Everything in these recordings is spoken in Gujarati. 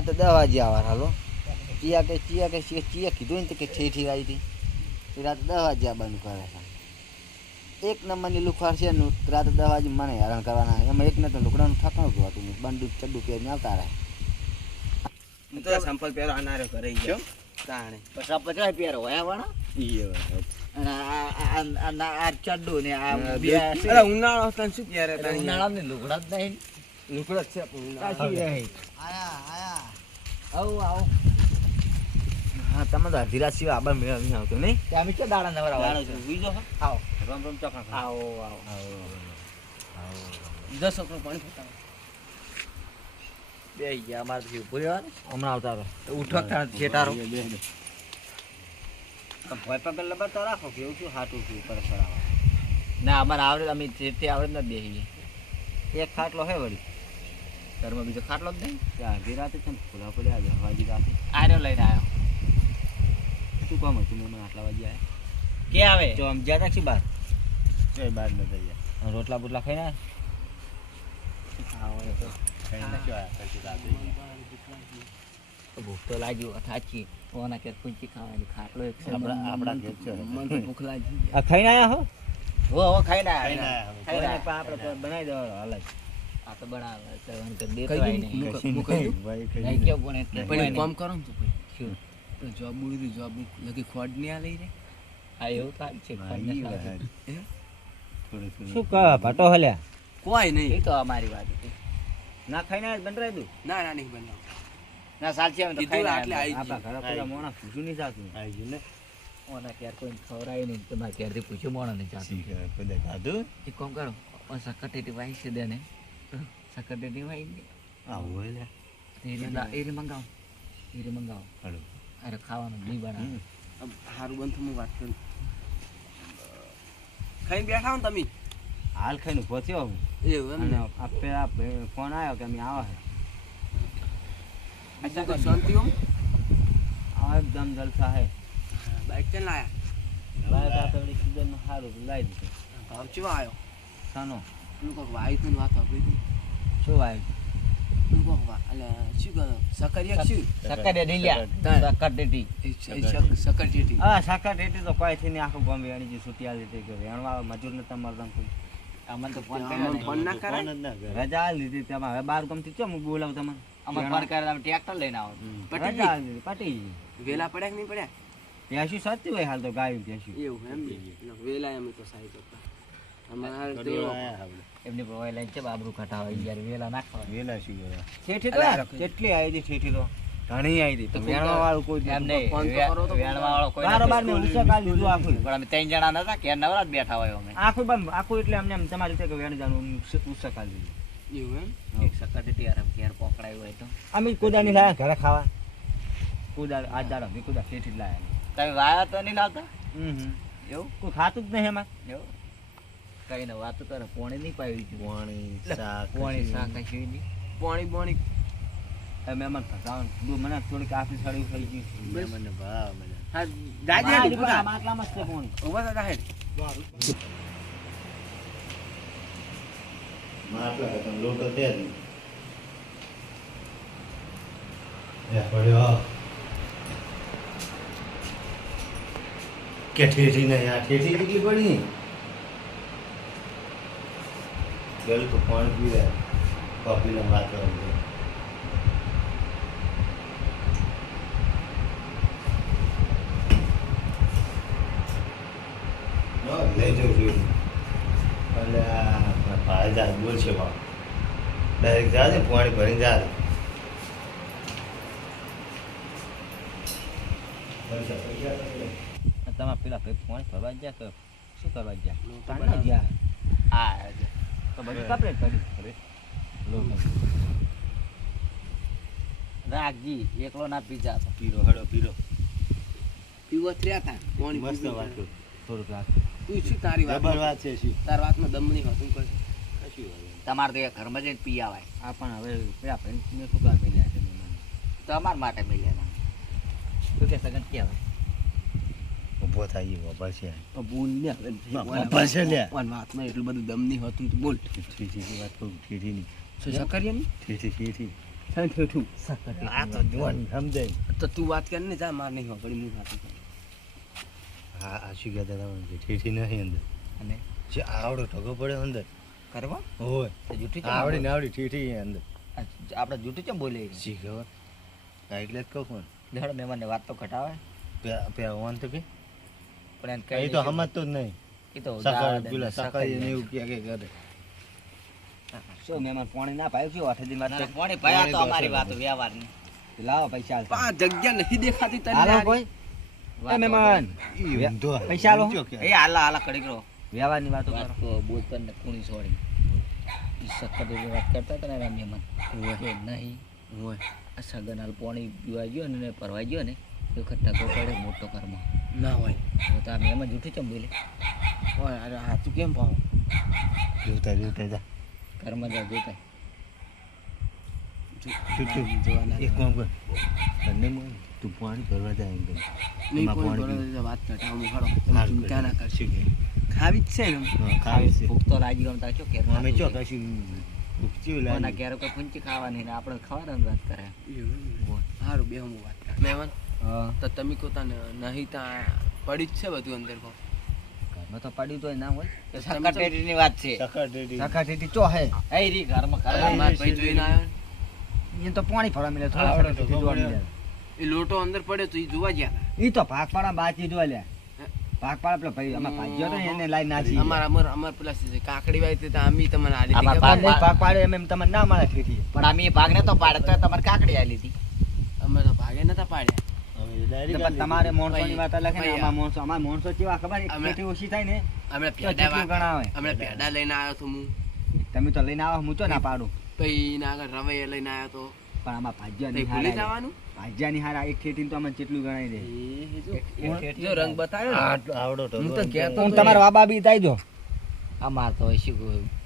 રાતે 10 વાગે આવા હાલો ચિયા કીધું ને કે ઠેઠી આવી હતી એ રાતે 10 વાગે આવવાનું કરે છે એક નંબરની લુખાર છે ને રાતે 10 વાગે મને હેરાન કરવાના એમાં એક ને તો લુકડાનું ઠકાણું જોવાતું નહીં બંદુ ચડ્ડુ પહેરીને આવતા રહે હું તો સંપલ પહેરો આનારો કરે ગયો તાણે પછી 50 પહેરો હોય વાળા અને આ ચડ્ડુ ને આ બે અરે ઉનાળો તને શું પહેરે ઉનાળા ને લુગડા જ નહીં લુકડો છે આયા આવો હા તમે તો અધીરા સિવાય આબર મેળ નહીં આવતો નહીં ત્યાં અમે ક્યાં દાડા નવરા બીજો આવો રમ ચોખા આવો દસ છોકરો પાણી ફૂટા બે ગયા અમારે પૂરી વાર હમણાં આવતા રહો ઉઠક થાય છેટારો ભય પગલ લબર તો રાખો કેવું શું હાટું છું પર સરાવા ના અમારે આવડે અમે તે આવડે ન બેહીએ એક ખાટલો હે વળી ઘરમાં બીજો ખાટલો જ નહીં ત્યાં અડધી રાતે તમે ફૂલા પડ્યા હવાજી રાતે આર્યો લઈને આવ્યો શું કામ હતું મને આટલા વાગે આવ્યા કે આવે જો આમ જ્યાં તાક્ષી બાર ચોય બાર ન જઈએ રોટલા બોટલા ખાઈને આવે તો ખાઈને શું આવ્યા પછી રાતે ભૂખ તો લાગ્યું થાચી ઓના કે પૂંચી ખાવાની ખાટલો એક આપણા ઘેર છે મન તો ભૂખ લાગી આ ખાઈને આયા હો ખાઈને આયા ખાઈને આપણે બનાવી દેવાનો હાલ આ તો બનાવે સવાન કે દેતો આઈ નહીં ભાઈ કઈ કે કોને પણ કામ કરો ને તો શું તો જોબ મુડી જોબ લગી ખોડ ની આ લઈ રે આ એવું કામ છે થોડું શું કા ભાટો હલ્યા કોઈ નહીં એ તો અમારી વાત હતી ના ખાઈને બંધરાઈ દઉં ના ના નહીં બનાવ ના સાચી અમે તો કીધું ખાઈને એટલે આઈ આપણા ઘરે પેલા મોણા પૂછું નહીં જાતું આવી ગયું ને ઓના ક્યાર કોઈ ખવરાય નહીં તમારે ક્યારથી પૂછ્યું મોણા નહીં જાતું કોઈ ખાધું એક કામ કરો સકટેટી વાઈ છે દે ને સકટેટી વાઈ આવું હોય લે એરી મંગાવો હલો અરે ખાવાનું નહીં બનાવે હારું બંધ હું વાત કરું ખાઈ બેઠા હો ને તમે હાલ ખાઈને પહોંચ્યો હું એવું અને એમ આ ફોન આવ્યો કે અમે આવા છે અચ્છા તો શાંતિ હો આ એકદમ જલસા હે બાઈક કેમ લાયા લાય કાતડી સીઝન સારું લાવી દીધું ભાવ ચેવા આવ્યો સાનો તું કોક વાઈ તું વાત આપી હતી શું આવ્યું તું કોક વા એટલે શું કરો સકરિયા શું સકટેટી લ્યા સકટેટી સકરિયા હા સકટેટી તો કોઈ થી નહીં આખું ગોમ વેણી જે છૂટી આલી હતી કે વેણવા મજૂર ને તમારે કોઈ અમને તો ફોન ફોન ના ફોન કરાય જ ના કરે રજા લીધી તેમાં હવે 12 ગમતી ચમ બોલાવ તમને અમાર ફોન કરે તમે ટ્રેક્ટર લઈને આવો પટી રજા લીધી પટી વેલા પડ્યા કે નહીં પડ્યા ત્યાંશું સસ્તી હોય હાલ તો ગાયું ત્યાંશું એવું એમ વેલા એમ તો સાઈ કરતા અમારા તો કડીઓ આયા આપણે એમની પ્રોવાઈ લાઈન છે બાબરું કટાવા યાર વેલા નાખવા વેલા શું કરે છેઠી તો યાર કેટલી આવી હતી છેઠી તો ઘણી આવી હતી તો વેણવા વાળું કોઈ એમ નહીં ફોન તો કરો તો વેણવા વાળો કોઈ બારોબાર ને ઉસક આ લીધું આખું પણ અમે ત્રણ જણા નતા કે નવરા જ બેઠા હોય અમે આખું બંધ આખું એટલે અમને એમ તમારી રીતે કે વેણ જાનું ઉસક આ લીધું એવું એમ એક સકટેટી યાર ઘેર પકડાયું હોય તો અમે કુદાની લાયા ઘરે ખાવા કુદા આજ દાડો મે કુદા છેઠી લાયા તમે વાયા તો નહીં લાવતા એવું કોઈ ખાતું જ નહીં એમાં એવું કઈ ને વાત કરે પોણી નહીં પાવી પાણી શાક શાક કઈ નહીં પાણી પાણી તમે એમાં ફસાવાનું મને થોડીક આફી સળી થઈ ગઈ મને ભાવ મને હા દાદી પૂરા માટલામાં જ છે પોણી ઉભા થતા હેડ માટલા તો લોટો છે જ એ પડ્યો કે ઠેઠી ને યાર ઠેઠી કેટલી પડી ગલ તો પાણી પી રહ્યા કોફી ને વાત કરું લઈ જવું છું એટલે ભાઈ જા બોલ છે ભાવ ડાયરેક્ટ જા ને પાણી ભરીને જા તમારે પેલા ભાઈ ફોન ફરવા ગયા તો શું કરવા ગયા બનાવ. ગયા હા તો બધું કપડે કરી રાખજી એકલો ના પીજા તો પીરો હડો પીરો પીવો થયા તા પાણી મસ્ત પીવું વાત તા. થોડુંક રાખ તું શું તારી જબર વાત વાત છે શું તાર વાતમાં દમ નહીં હોતું કોઈ કશું હવે તમારે તો એ ઘરમાં જઈને પી આવાય આ પણ હવે પેલા ભાઈ મેં શું કામ મળ્યા છે તમારા માટે મળ્યા હતા શું કે સગન કે હવે ઊભો થાય એ વાપર છે બોલ ને વાપર છે લ્યા વાતમાં એટલું બધું દમ નહીં હોતું તું બોલ ઠીઠી વાત કહું ઠીઠી નહીં શું સકરિયા ની ઠીઠી ઠીઠી ઠેઠું આ તો જોન સમજાય. તો તું વાત કર ને જા માર નહીં હોભળી હું વાત કરું. હા આ શું કહેતા હતા મને કે ઠેઠી નહીં અંદર અને જે આવડો ઢગો પડ્યો અંદર કરવા હોય તો જૂઠી આવડી ને આવડી ઠેઠી અંદર આપણે જૂઠી ચમ બોલે શી ખબર હા એટલે જ કહું પણ લેડો મહેમાનને વાત તો ઘટાવે પેલા ઓન તો કે પણ એને એ કઈ તો સમજતો જ નહીં એ તો સકાળ પેલા સકાળ એને એવું કે કરે શું મહેમાન પાણી ના પાયું શું 8 દિન વાત પાણી ભયા તો અમારી વાત વ્યવહારની લાવો પૈસા આ જગ્યા નહીં દેખાતી તને હાલો યાર. કોઈ એ મહેમાન ઈ ઊંધો આવે. પૈસા આલો. ઊંધો કે. એ હાલા કડી કરો વ્યવહારની વાતો કરો બોલતો ને કુણી છોડી ઈ સખત એવી વાત કરતા હતા ને મહેમાન કે નહીં હોય આ સગન પાણી પીવા ગયો ને પરવા ગયો ને એ વખત ટકો પડે મોટો કર્મ ના હોય તો આ મહેમાન જૂઠું ચમ બોલે હોય અરે હા તું કેમ પાવ જોતા જોતા જા કર્મ જા જોતા એક કામ કર તને મોય તું પાણી ભરવા જાય એમ કરી. નહીં એમાં કોઈ પાણી બોલે તો વાત કરતા હું ખરો હારું ચિંતા ના કરે. કરશો શું કે? ખાવી જ છે ને હા, ખાવી છે. ભૂખ તો લાગી ગયો તા શું કેર અમે ચો કશું ભૂખચ્યું કોના લાગી. ઘેર કોઈ પૂંચી ખાવાની ને આપણે ખાવાની વાત કરે સારું બે હું વાત કર મહેમાન હા તો તમે કોતા નહીં તા પડી જ છે બધું અંદર કો ઘરમાં તો પડ્યું તોય ના હોય તો તમે સખત તો- ટેટીની વાત છે સખત રેડી. સખત ટેટી ચો હે એ રી ઘરમાં અરે માર ભાઈ જોઈને આવ્યો ને. એ તો પાણી ભરવા મિલે આવડે તો થોડો ખબર એ લોટો અંદર પડ્યો તો એ જોવા ગયા ઈ તો ભાગપાડા બાકી જોવા લે ભાગપાડા પેલો ભાઈ અમે ભાગ્યો તો ને એને લાઈ નાખી અમાર પેલા કાકડી વાય તે આમી તમને આલી આમાં હતી ખબર? ભાગ પાડે એમ તમને ના મળે ઠીઠી પણ અમે ભાગને તો પાડે તો તમારે કાકડી આલી હતી અમે તો ભાગે નતા પાડ્યા હવે direct પણ તમારે મોણસોની ભાઈ, વાત અલગ છે ને ભાઈ, અમારા મોણસો કેવા ખબર છે? અમે- ઠેઠી ઓછી થાય ને અમે તો જેટલું ગણાવે અમે પેડા લઈને આવ્યો તો હું તમે તો લઈને આવો હું તો ના પાડું પછી ના આગળ રવૈયા લઈને આવ્યો તો પણ આમાં ભાજ્યા તઈ ની ભૂલી હારા જવાનું ભાજ્યા હારા એક ઠેઠી તો અમે જેટલું ગણાઈ દે જો રંગ બતાવ્યો ને આવડો તો હું તો કહેતો હું તમારા બાબા બી તાઈ દો અમાર તો શું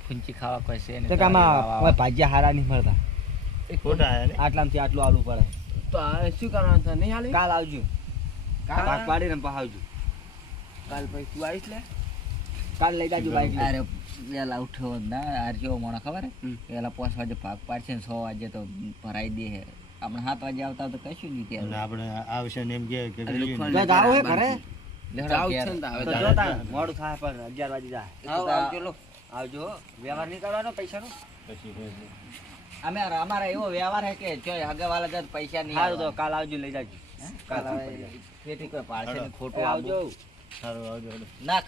ફૂંચી ખાવા કોઈ છે ને તો આમાં ભાજ્યા હારા નહીં મળતા ખોટા આયા ને આટલામાંથી આટલું આલુ પડે તો આ શું કરવાનું છે નહીં હાલી કાલ આવજો કાલ? ભાગ પાડીને પહાવજો કાલ પછી તું આવીશ લે કાલ લઈ જાજો બાઈક અરે વેલા ઉઠ્યો ના આર કેવો મોણા ખબર હમ. હે વેલા 5 વાગે ભાગ પાડશે ને 6 વાગે તો ભરાઈ દે હે આપણે 7 વાગે આવતા તો કશું નહીં અને ત્યાં આપણે આવશે ને એમ કે અરે બીજું લોખંડ. ને. જો જાવ હે ઘરે જાવ છે ને તો હવે તો જાવ. જો તાણ મોડું થાય પણ 11 વાગે જાય આવો, આવજો લો. આવજો વ્યવહાર નહીં કરવાનો પૈસાનો પછી અમે અમારા એવો વ્યવહાર હે કે જો આગેવાલા જત પૈસા નહીં સારું તો કાલ આવજો લઈ જાજો કાલ ખેતી કોઈ પાડશે ને ખોટું આવજો સારું આવજો ના